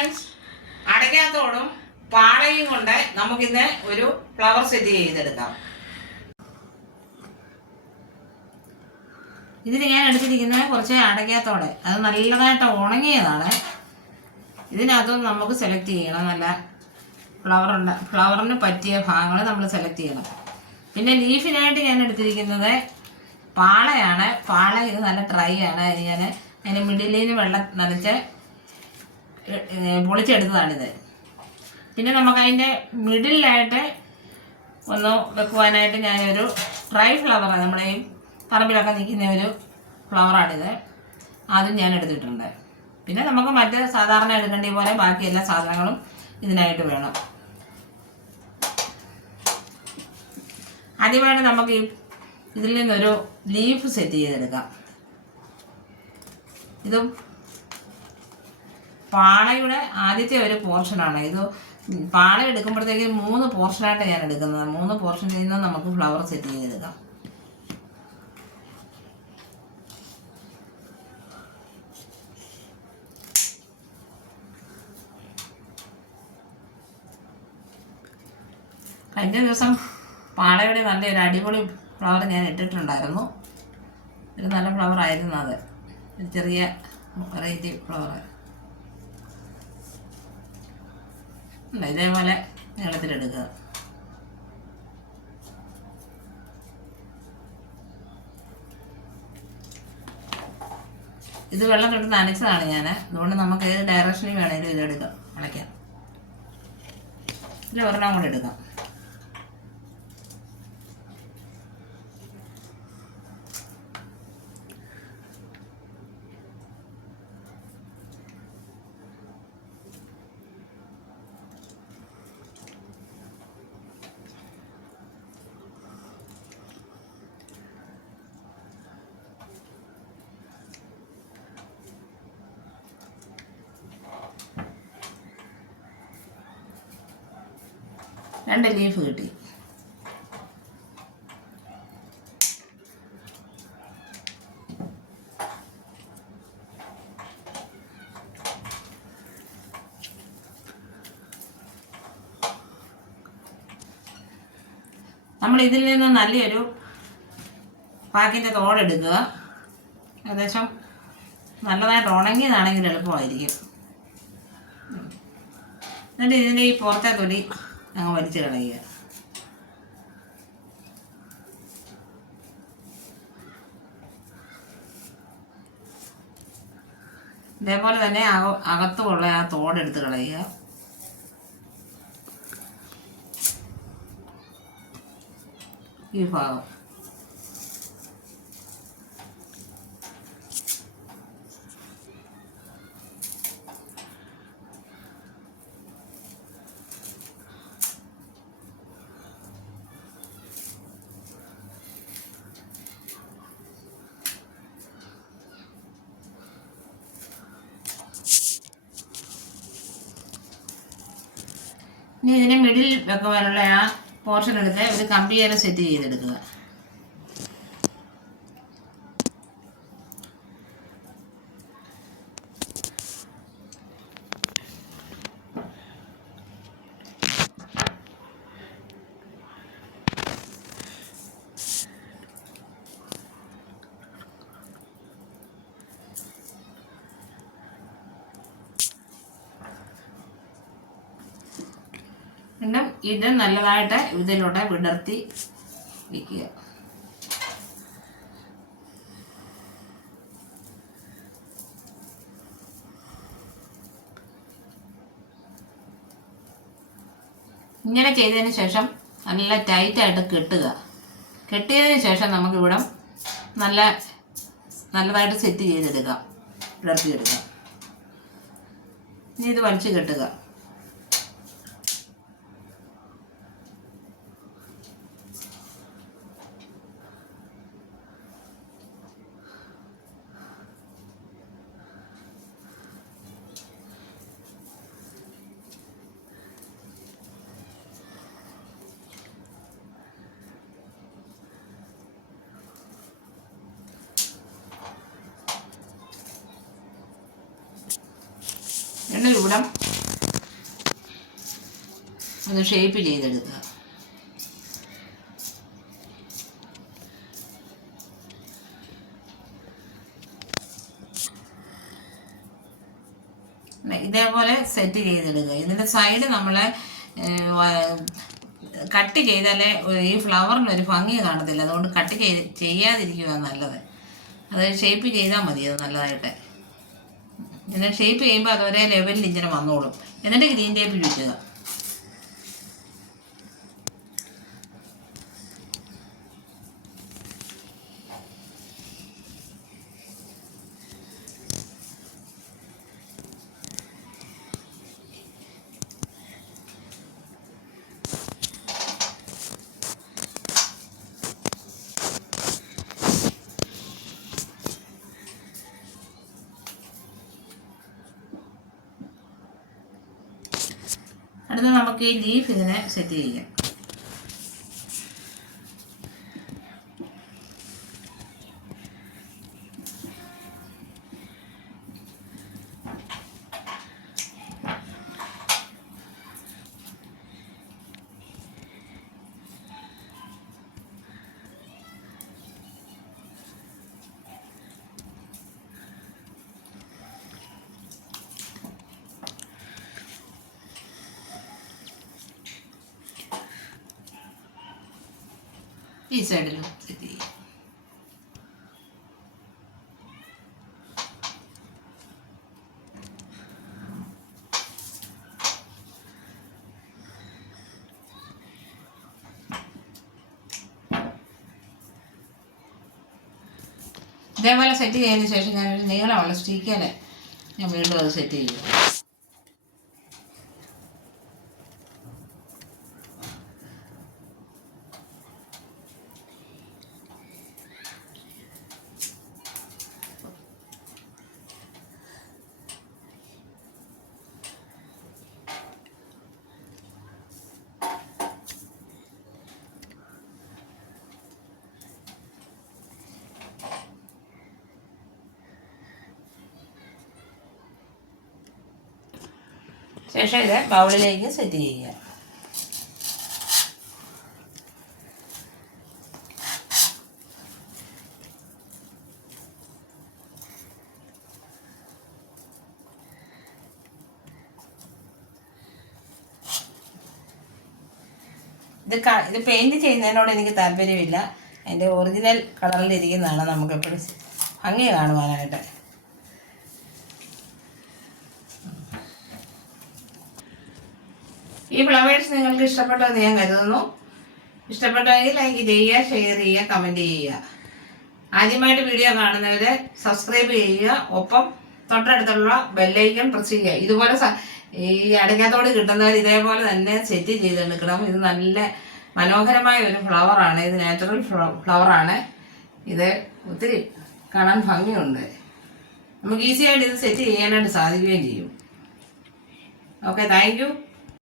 Friends, അടയ്ക്കാത്തോടും പാളയും കൊണ്ട് നമുക്കിന്ന് ഒരു ഫ്ലവർ സെറ്റ് ചെയ്തെടുക്കാം. ഇതിന് ഞാൻ എടുത്തിരിക്കുന്നത് കുറച്ച് അടയ്ക്കാത്തോടെ, അത് നല്ലതായിട്ട് ഉണങ്ങിയതാണ്. ഇതിനകത്തും നമുക്ക് സെലക്ട് ചെയ്യണം, നല്ല ഫ്ലവറിന് പറ്റിയ ഭാഗങ്ങൾ നമ്മൾ സെലക്ട് ചെയ്യണം. പിന്നെ ലീഫിനായിട്ട് ഞാൻ എടുത്തിരിക്കുന്നത് പാളയാണ്. പാള ഇത് നല്ല ഡ്രൈ ആണ്. ഞാൻ അതിന് മിഡിലിൽ നിന്ന് വെള്ളം നനച്ച് പൊളിച്ചെടുത്തതാണിത്. പിന്നെ നമുക്കതിൻ്റെ മിഡിലായിട്ട് ഒന്ന് വെക്കുവാനായിട്ട് ഞാനൊരു ഡ്രൈ ഫ്ലവറാണ്, നമ്മുടെ ഈ പറമ്പിലൊക്കെ നിൽക്കുന്ന ഒരു ഫ്ലവറാണിത്. അതും ഞാൻ എടുത്തിട്ടുണ്ട്. പിന്നെ നമുക്ക് മറ്റ് സാധാരണ എടുക്കേണ്ട പോലെ ബാക്കി എല്ലാ സാധനങ്ങളും ഇതിനായിട്ട് വേണം. ആദ്യമായിട്ട് നമുക്ക് ഇതിൽ നിന്നൊരു ലീഫ് സെറ്റ് ചെയ്തെടുക്കാം. ഇത് പാളയുടെ ആദ്യത്തെ ഒരു പോർഷനാണ്. ഇത് പാള എടുക്കുമ്പോഴത്തേക്ക് 3 പോർഷനായിട്ട് ഞാൻ എടുക്കുന്നത്. 3 പോർഷനിൽ നിന്ന് നമുക്ക് ഫ്ലവർ സെറ്റ് ചെയ്തെടുക്കാം. കഴിഞ്ഞ ദിവസം പാളയുടെ നല്ലൊരു അടിപൊളി ഫ്ലവർ ഞാൻ ഇട്ടിട്ടുണ്ടായിരുന്നു. ഒരു നല്ല ഫ്ലവർ ആയിരുന്നു അത്, ഒരു ചെറിയ വെറൈറ്റി ഫ്ലവർ. ഇതേപോലെ നീളത്തിലെടുക്കുക. ഇത് വെള്ളം തൊട്ട് നനച്ചതാണ് ഞാൻ, അതുകൊണ്ട് നമുക്ക് ഏത് ഡയറക്ഷനിൽ വേണമെങ്കിലും ഇതെടുക്കാം, അടയ്ക്കാം. ഇതിൽ ഒരെണ്ണം കൂടെ എടുക്കാം. രണ്ട് ലീഫ് കിട്ടി. നമ്മൾ ഇതിൽ നിന്ന് നല്ലൊരു പാക്കിൻ്റെ തോടെടുക്കുക. ഏകദേശം നല്ലതായിട്ട് ഉണങ്ങിയതാണെങ്കിൽ എളുപ്പമായിരിക്കും. എന്നിട്ട് ഇതിൻ്റെ ഈ പുറത്തെ തൊലി അങ്ങ് വലിച്ചു കളയുക. ഇതേപോലെ തന്നെ അകത്തുള്ള ആ തോടെടുത്ത് കളയുക. ഈ ഭാഗം ഇനി ഇതിനെ മിഡിൽ വെക്കുവാനുള്ള ആ പോർഷൻ എടുത്ത് ഒരു കമ്പിയേറെ സെറ്റ് ചെയ്തെടുക്കുക. വീണ്ടും ഇത് നല്ലതായിട്ട് ഇതിലൂടെ വിടർത്തി വയ്ക്കുക. ഇങ്ങനെ ചെയ്തതിന് ശേഷം നല്ല ടൈറ്റായിട്ട് കെട്ടുക. കെട്ടിയതിന് ശേഷം നമുക്കിവിടെ നല്ലതായിട്ട് സെറ്റ് ചെയ്തെടുക്കാം, വിടർത്തിയെടുക്കാം. ഇനി ഇത് വലിച്ച് കെട്ടുക. എണ്ണ ചൂടാം. ഒന്ന് ഷേപ്പ് ചെയ്തെടുക്കുക. ഇതേപോലെ സെറ്റ് ചെയ്തെടുക്കുക. ഇതിൻ്റെ സൈഡ് നമ്മൾ കട്ട് ചെയ്താലേ ഈ ഫ്ലവറിനൊരു ഭംഗി കാണത്തില്ല. അതുകൊണ്ട് കട്ട് ചെയ്യാതിരിക്കുക നല്ലത്. അത് ഷേപ്പ് ചെയ്താൽ മതി അത് നല്ലതായിട്ട്. എന്നിട്ട് ഷേപ്പ് ചെയ്യുമ്പോൾ അത് ഒരേ ലെവലിൽ ഇങ്ങനെ വന്നോളും. എന്നിട്ട് ഗ്രീൻ ടേപ്പ് ചുറ്റുക. അടുത്ത നമുക്ക് ഈ ലീഫ് ഇതിനെ സെറ്റ് ചെയ്യാം. ഈ സൈഡിലും സെറ്റ് ചെയ്യാം. ഇതേപോലെ സെറ്റ് ചെയ്തതിന് ശേഷം ഞാനൊരു നീളമുള്ള സ്റ്റിക്കേൽ ഞാൻ വീണ്ടും അത് സെറ്റ് ചെയ്യും. ശേഷം ഇത് ബൗളിലേക്ക് സെറ്റ് ചെയ്യുക. ഇത് പെയിൻറ് ചെയ്യുന്നതിനോട് എനിക്ക് താല്പര്യമില്ല. അതിൻ്റെ ഒറിജിനൽ കളറിലിരിക്കുന്നതാണ് നമുക്കെപ്പോഴും ഭംഗി കാണുവാനായിട്ട്. ഈ ഫ്ലവേഴ്സ് നിങ്ങൾക്ക് ഇഷ്ടപ്പെട്ടതെന്ന് ഞാൻ കരുതുന്നു. ഇഷ്ടപ്പെട്ടെങ്കിൽ ലൈക്ക് ചെയ്യുക, ഷെയർ ചെയ്യുക, കമൻറ്റ് ചെയ്യുക. ആദ്യമായിട്ട് വീഡിയോ കാണുന്നവർ സബ്സ്ക്രൈബ് ചെയ്യുക. ഒപ്പം തൊട്ടടുത്തുള്ള ബെല്ലൈക്കൺ പ്രസ് ചെയ്യുക. ഇതുപോലെ ഈ അടയ്ക്കാത്തോട് കിട്ടുന്നവർ ഇതേപോലെ തന്നെ സെറ്റ് ചെയ്തെടുക്കണം. ഇത് നല്ല മനോഹരമായ ഒരു ഫ്ലവറാണ്. ഇത് നാച്ചുറൽ ഫ്ലവറാണ്. ഇത് ഒത്തിരി കാണാൻ ഭംഗിയുണ്ട്. നമുക്ക് ഈസിയായിട്ട് ഇത് സെറ്റ് ചെയ്യാനായിട്ട് സാധിക്കുകയും ചെയ്യും. Okay, thank you.